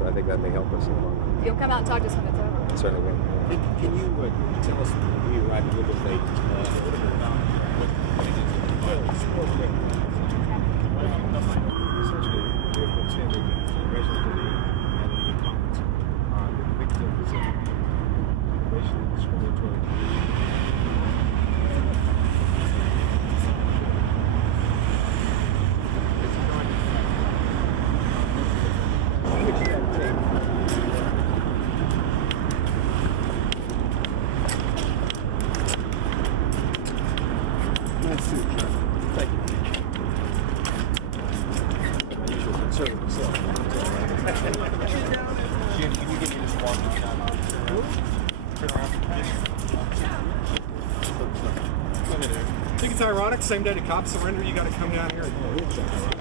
So I think that may help us in the long run. You'll come out and talk to us when it's over. Certainly will. Can you tell us, we arrived a little bit late, essentially, we're contending Reginald Denny and the comments on the victims of racially discriminatory. Thank you. My usual conservative self. Jim, can you give me this one? Turn around. I think it's ironic. Same day the cops surrender, you got to come down here. Oh, it's ironic.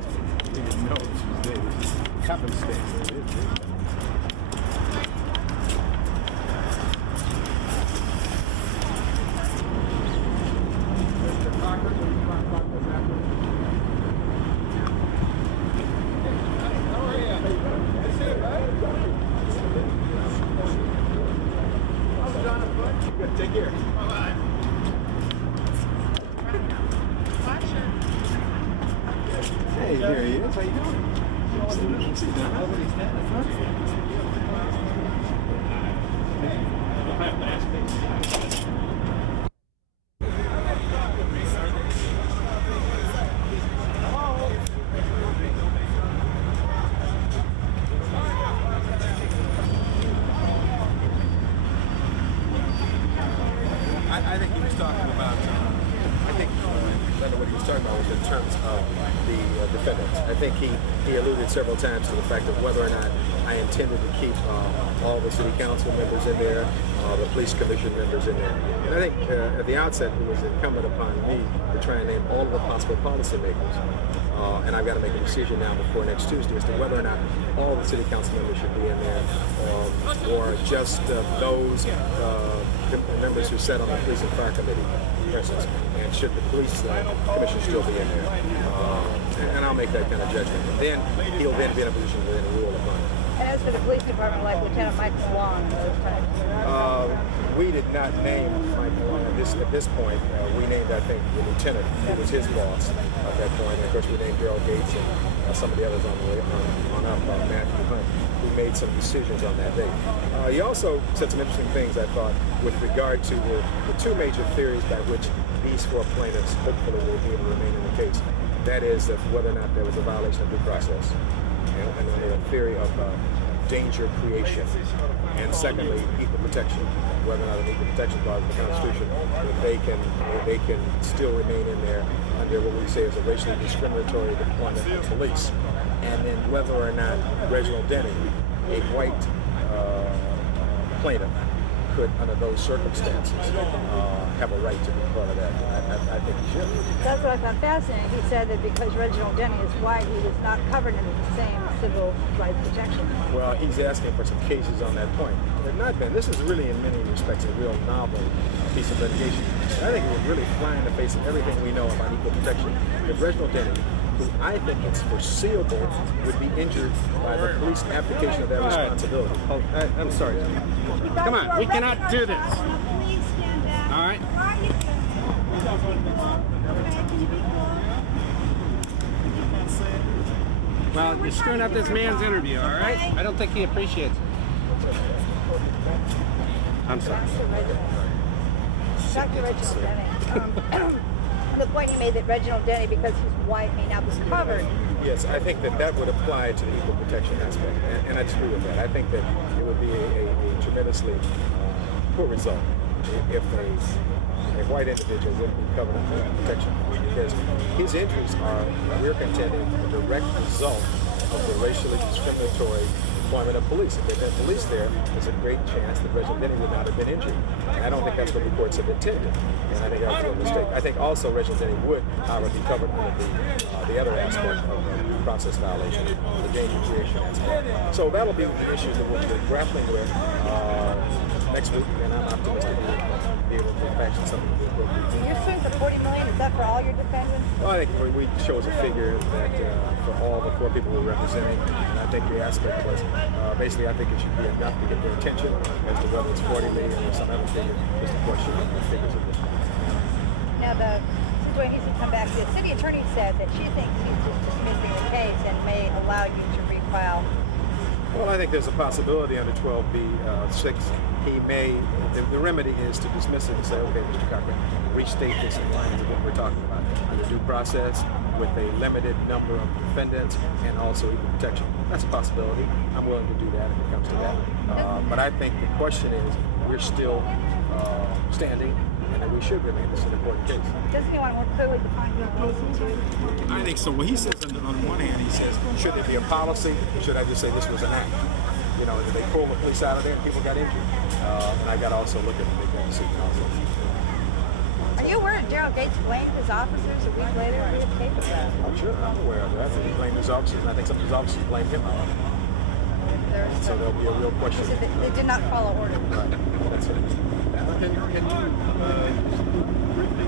You didn't know this was there. This is happenstance. Mr. Cochran, will you talk about this after? How are you? That's it, right? How's Jonathan? Good. Take care. Bye-bye. Hey, there he is. How you doing? Sit down. I think he was talking about, I think what he was talking about was in terms of the defendants. I think he alluded several times to the fact of whether or not I intended to keep all the city council members in there, the police commission members in there. And I think at the outset it was incumbent upon me to try and name all of the possible policymakers. And I've got to make a decision now before next Tuesday as to whether or not all the city council members should be in there, or just those members who sat on the police and fire committee, for instance, and should the police commission still be in there. And I'll make that kind of judgment. And then he'll then be in a position to then rule upon it. And as for the police department, like Lieutenant Mike Long, those types. We did not name Mike Malone at this point. We named, I think, the lieutenant, who was his boss at that point. And of course, we named Daryl Gates and some of the others on up, Matthew Hunt, who made some decisions on that day. He also said some interesting things, I thought, with regard to the two major theories by which these four plaintiffs hopefully will be able to remain in the case. That is, that whether or not there was a violation of due process, and then the theory of danger creation, and secondly, equal protection, whether or not an equal protection clause of the Constitution, that they can still remain in there under what we say is a racially discriminatory deployment of police, and then whether or not Reginald Denny, a white plaintiff, could, under those circumstances, have a right to be part of that. I think he should. That's what I found fascinating. He said that because Reginald Denny is white, he was not covered under the same civil rights protection. Well, he's asking for some cases on that point. There have not been. This is really, in many respects, a real novel piece of litigation. And I think it would really fly in the face of everything we know about equal protection. If Reginald Denny, who I think it's foreseeable would be injured by the police application of that responsibility. Oh, I'm sorry. Come on, we cannot do this. Please stand down. All right. Why are you okay, can you be cool? Well, you're screwing up this man's interview, all right? I don't think he appreciates it. I'm sorry. Dr. Reginald Denny. The point he made that Reginald Denny, because he's white, may not be covered. Yes, I think that would apply to the equal protection aspect, and I disagree with that. I think that it would be a tremendously poor result if a white individual wouldn't be covered under equal protection, because his injuries are, we're contending, a direct result of the racially discriminatory deployment of police. If there had been police there, there's a great chance that Reginald Denny would not have been injured. And I don't think that's what the courts have intended. And I think that was a mistake. I think also Reginald Denny would, however, be covered under the other aspect of the process violation, the danger creation aspect. So that'll be the issues that we'll be grappling with next week, and I'm optimistic we'll be able to fashion something to be appropriate. So you're suing for $40 million. Is that for all your defendants? Well, I think we chose a figure that for all the 4 people we're representing, and I think the aspect was basically I think it should be enough to get their attention as to whether it's 40 million or some other figure. Just a question of the figures of this. Now, the situation needs to come back. The city attorney said that she thinks he's just dismissing the case and may allow you to refile. Well, I think there's a possibility under 12B6. He may, the remedy is to dismiss it and say, okay, Mr. Cochran, restate this in line with what we're talking about. Under due process, with a limited number of defendants, and also equal protection. That's a possibility. I'm willing to do that if it comes to that. But I think the question is, we're still standing, and that we should remain. This is an important case. Doesn't he want to more clearly define your case? I think so. Well, he says on one hand, he says, Should there be a policy, or should I just say this was an act? You know, did they pull the police out of there and people got injured? And I got to also look at the big decision also. Are you aware that Daryl Gates blamed his officers a week later? We have tape of that. I'm sure I'm aware of that. He blamed his officers, and I think some of his officers blamed him out. So there'll be a real question. He said that they did not follow orders. Right. That's it. can you briefly